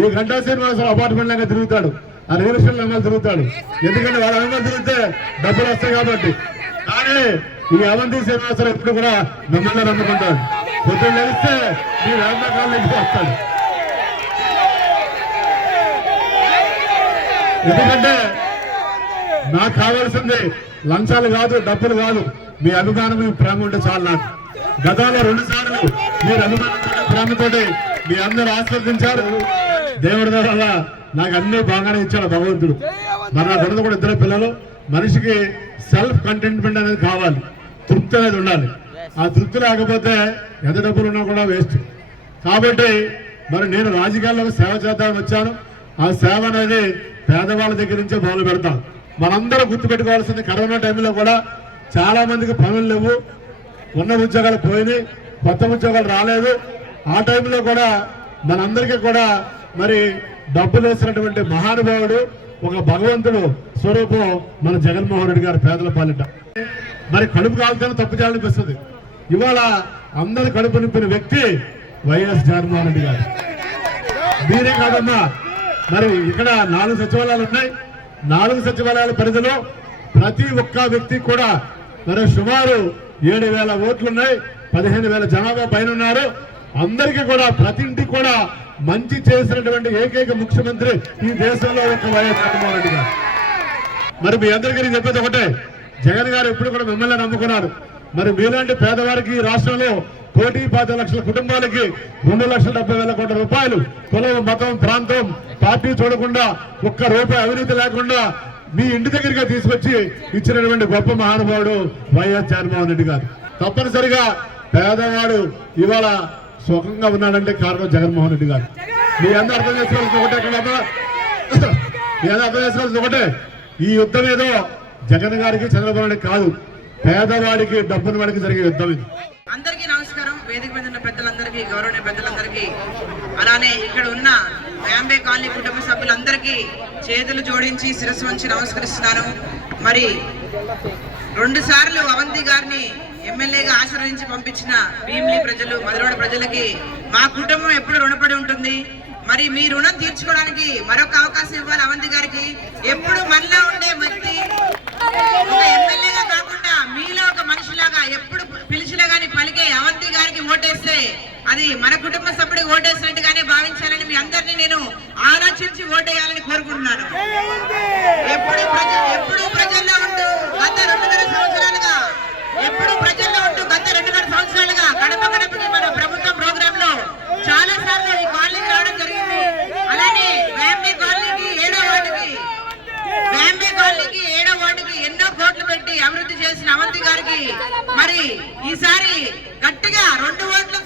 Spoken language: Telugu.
ఈ గంటా శ్రీనివాసరావు అపార్ట్మెంట్ లాగా తిరుగుతాడు, ఆ రియల్ ఎస్టేట్ రంగాలు తిరుగుతాడు. ఎందుకంటే వాళ్ళ రంగాలు తిరిగితే డబ్బులు వస్తాయి కాబట్టి. కానీ ఈ అవంతి శ్రీనివాసరావు ఎప్పుడు కూడా మిమ్మల్ని నమ్ముకుంటాడు. పొద్దున్న తెలిస్తే మీ వ్యాపారాలు ఎక్కువ వస్తాడు. ఎందుకంటే నాకు కావాల్సింది లంచాలు కాదు, డబ్బులు కాదు, మీ అభిమానం, మీ ప్రేమ ఉంటే చాలు. నాకు గతంలో 2 సార్లు మీరు అభిమానం ప్రేమతోటి మీ అందరూ ఆస్వాదించారు. దేవుడి వల్ల నాకు అన్ని బాగానే ఇచ్చాడు భగవంతుడు. మరి నాకు ఉన్నది కూడా 2 పిల్లలు. మనిషికి సెల్ఫ్ కంటెంట్మెంట్ అనేది కావాలి, తృప్తి అనేది ఉండాలి. ఆ తృప్తి లేకపోతే ఎంత డబ్బులు ఉన్నా కూడా వేస్ట్. కాబట్టి మరి నేను రాజకీయాల్లో సేవ చేద్దామని వచ్చాను. ఆ సేవ అనేది పేదవాళ్ళ దగ్గర నుంచే మొదలు పెడతాం. మనందరూ గుర్తుపెట్టుకోవాల్సింది, కరోనా టైంలో కూడా చాలా మందికి పనులు లేవు, ఉన్న ఉద్యోగాలు పోయినాయి, కొత్త ఉద్యోగాలు రాలేదు. ఆ టైంలో కూడా మనందరికీ కూడా మరి డబ్బులు వేసినటువంటి మహానుభావుడు, ఒక భగవంతుడు స్వరూపం మన జగన్మోహన్ రెడ్డి గారు పేదల పాలిట. మరి కడుపు కాలుతేనే తప్పు చేయాలనిపిస్తుంది. ఇవాళ అందరి కడుపు నింపిన వ్యక్తి వైఎస్ జగన్మోహన్ రెడ్డి గారు. మీరే కాదమ్మా, మరి ఇక్కడ 4 సచివాలయాలు ఉన్నాయి. 4 సచివాలయాల పరిధిలో ప్రతి ఒక్క వ్యక్తి కూడా మరి సుమారు 7,000 ఓట్లున్నాయి, 15,000 జనాభా పైన ఉన్నారు. అందరికీ కూడా ప్రతి ఇంటికి కూడా మంచి చేసినటువంటి ఏకైక ముఖ్యమంత్రి ఈ దేశంలో ఒక వైఎస్ జగన్మోహన్ రెడ్డి గారు. మరి మీ అందరికీ చెప్పేది ఒకటే, జగన్ గారు ఎప్పుడు కూడా మిమ్మల్ని నమ్ముకున్నారు. మరి మీలాంటి పేదవారికి ఈ రాష్ట్రంలో 1,25,00,000 కుటుంబాలకి 2,70,000 కోట్ల రూపాయలు కులం, మతం, ప్రాంతం, పార్టీ చూడకుండా, ఒక్క రూపాయి అవినీతి లేకుండా మీ ఇంటి దగ్గరగా తీసుకొచ్చి ఇచ్చినటువంటి గొప్ప మహానుభావుడు వైఎస్ జగన్మోహన్ రెడ్డి గారు. తప్పనిసరిగా పేదవాడు ఇవాళ సుఖంగా ఉన్నాడంటే కారణం జగన్మోహన్ రెడ్డి గారు. మీ అందరూ అర్థం చేసుకోవాల్సింది ఒకటే, మీ అందరూ అర్థం చేసుకోవాల్సింది ఒకటే, ఈ యుద్ధం ఏదో జగన్ గారికి, చంద్రబాబు నాయుడు కాదు, పేదవాడికి, డబ్బుని వాడికి జరిగే యుద్ధం ఇది. అందరికీ నమస్కారం. వేదిక మీద ఉన్న పెద్దలందరికీ, గౌరవనీయ పెద్దలందరికీ, అలానే ఇక్కడ ఉన్న వ్యాంబే కాలనీ కుటుంబ సభ్యులందరికీ చేతులు జోడించి శిరస్సు వంచి నమస్కరిస్తున్నాను. మరి 2 సార్లు అవంతి గారిని ఎమ్మెల్యేగా ఆశీర్వదించి పంపించిన భీమిలి ప్రజలు, మధురవాడ ప్రజలకి మా కుటుంబం ఎప్పుడు రుణపడి ఉంటుంది. మరి మీ రుణం తీర్చుకోవడానికి మరొక అవకాశం ఇవ్వాలి అవంతి గారికి. ఎప్పుడు మనలో ఉండే వ్యక్తి, ఒక ఎమ్మెల్యేగా కాకుండా మీలో ఒక మనిషిలాగా ఎప్పుడు పిలిచినా గానీ పలికే అవంతి గారికి ఓటేస్తే అది మన కుటుంబ సభ్యుడికి ఓటేసినట్టుగానే భావించాలని మీ అందరినీ నేను ఆలోచించి ఓటేయాలని కోరుకుంటున్నాను. ఎప్పుడు ప్రజల్లో ఉంటూ గత 2.5 సంవత్సరాలుగా గడప గడపకి మన ప్రభుత్వం ప్రోగ్రామ్ లో చాలా సార్లు ఈ కాలనీకి రావడం జరిగింది. అలానే వ్యాంబే కాలనీకి 7వ వార్డుకి ఎన్నో కోట్లు పెట్టి అభివృద్ధి చేసిన అవంతి గారికి మరి ఈసారి గట్టిగా 2 ఓట్ల